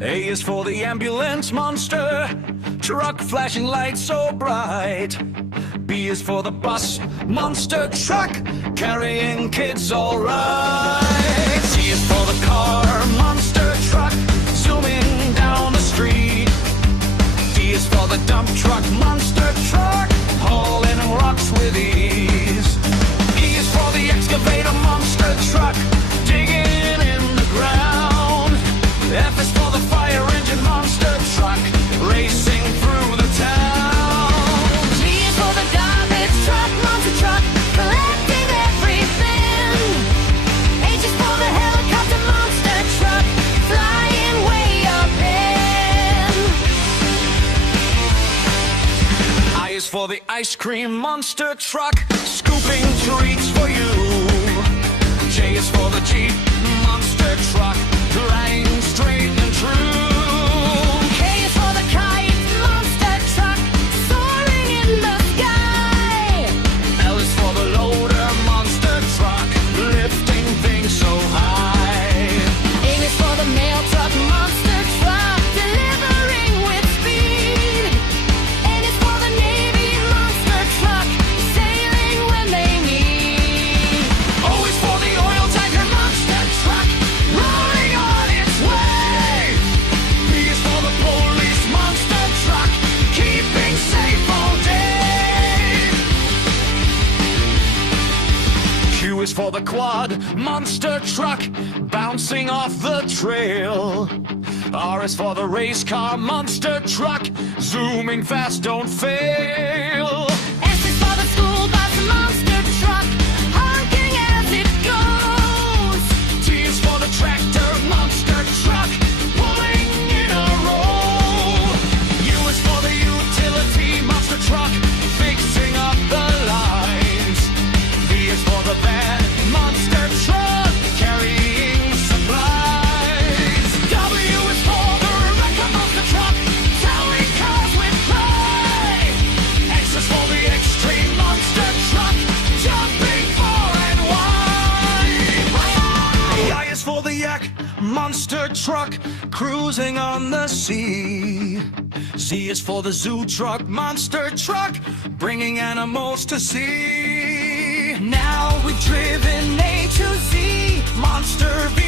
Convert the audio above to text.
A is for the ambulance monster truck, flashing lights so bright. B is for the bus monster truck, carrying kids all right. C is for the car monster truck, zooming down the street. D is for the dump truck monster truck, hauling rocks with ease. E is for the excavator monster truck, digging in the ground. F is for the fire engine monster truck, racing through the town. G is for the garbage truck monster truck, collecting everything. H is for the helicopter monster truck, flying way up in. I is for the ice cream monster truck, scooping treats for you. J is for the Jeep monster truck, flying straight and true. K is for the kite monster truck, soaring in the sky. L is for the loader monster truck, lifting things so high. M is for the mail truck monster truck, delivering with speed. N is for the Navy monster truck, sailing when they need. O is for the oil tanker monster truck, rolling on its way. P is for the police monster truck, keeping safe all day. Q is for the quad monster truck, bouncing off the trail. R is for the race car monster truck, zooming fast, don't fail. S is for the school bus monster truck, honking as it goes. T is for the tractor monster truck, pulling in a row. U is for the utility monster truck, fixing up the lines. V is for the van monster truck, carrying supplies. W is for the wrecker monster truck, towing cars with pride. X is for the extreme monster truck, jumping far and wide. I is for the yak monster truck, cruising on the sea. Z is for the zoo truck monster truck, bringing animals to see. Now we've driven A to Z, monster vehicles.